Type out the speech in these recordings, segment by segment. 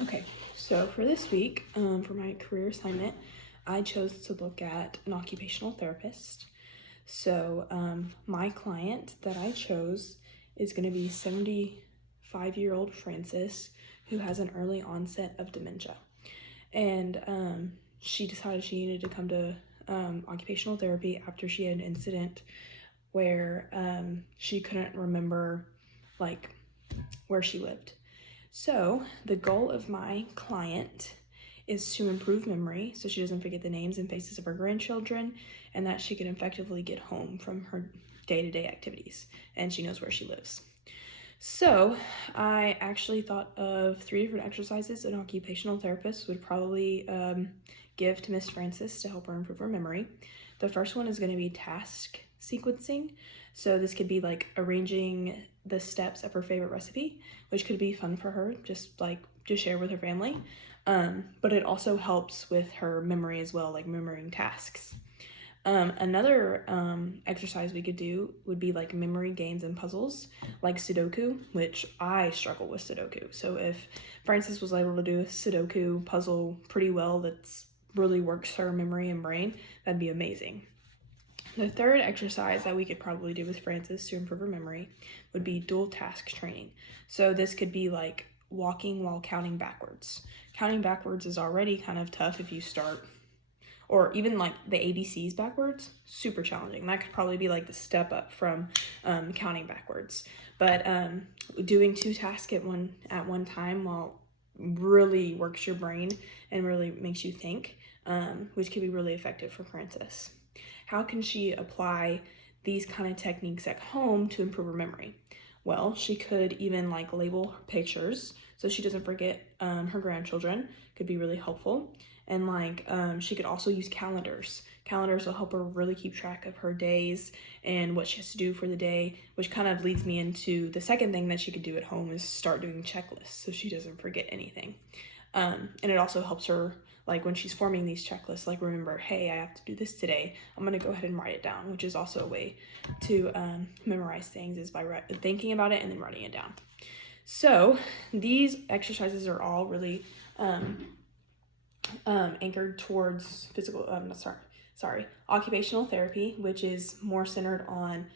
Okay, so for this week, for my career assignment, I chose to look at an occupational therapist. So my client that I chose is going to be 75-year-old Frances, who has an early onset of dementia. And she decided she needed to come to occupational therapy after she had an incident where she couldn't remember like where she lived. So the goal of my client is to improve memory so she doesn't forget the names and faces of her grandchildren, and that she can effectively get home from her day-to-day activities and she knows where she lives. So I actually thought of 3 different exercises an occupational therapist would probably give to Miss Frances to help her improve her memory. The first one is going to be task sequencing. So this could be like arranging the steps of her favorite recipe, which could be fun for her, just to share with her family. But it also helps with her memory as well, like remembering tasks. Another exercise we could do would be like memory games and puzzles, like Sudoku, which I struggle with Sudoku. So if Frances was able to do a Sudoku puzzle pretty well that's really works her memory and brain, that'd be amazing. The third exercise that we could probably do with Frances to improve her memory would be dual task training. So this could be like walking while counting backwards. Counting backwards is already kind of tough if you start, or even like the ABCs backwards, super challenging. That could probably be like the step up from counting backwards. But doing 2 tasks at one time while really works your brain and really makes you think, which can be really effective for Frances. How can she apply these kind of techniques at home to improve her memory? Well, she could even like label her pictures so she doesn't forget her grandchildren. Could be really helpful. And she could also use calendars. Calendars will help her really keep track of her days and what she has to do for the day, which kind of leads me into the second thing that she could do at home is start doing checklists so she doesn't forget anything. And it also helps her, like when she's forming these checklists, like remember, hey, I have to do this today. I'm gonna go ahead and write it down, which is also a way to memorize things is by thinking about it and then writing it down. So these exercises are all really anchored towards occupational therapy, which is more centered on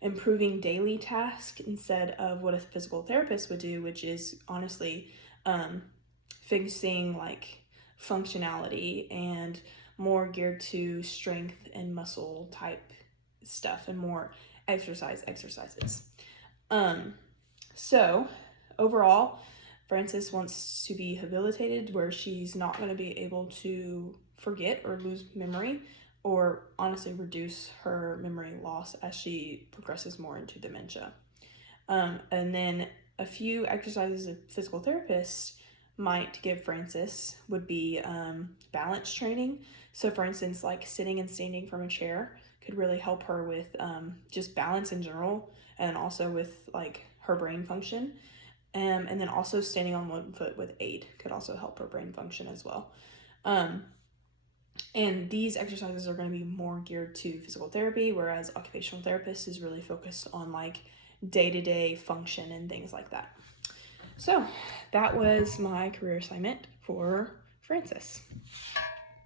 improving daily tasks instead of what a physical therapist would do, which is honestly fixing like functionality and more geared to strength and muscle type stuff and more exercises. So overall, Frances wants to be habilitated where she's not going to be able to forget or lose memory, or honestly reduce her memory loss as she progresses more into dementia. And then a few exercises a physical therapist might give Frances would be balance training. So for instance, like sitting and standing from a chair could really help her with just balance in general, and also with like her brain function. And then also standing on one foot with aid could also help her brain function as well. And these exercises are going to be more geared to physical therapy, whereas occupational therapist is really focused on like day-to-day function and things like that. So that was my career assignment for Frances.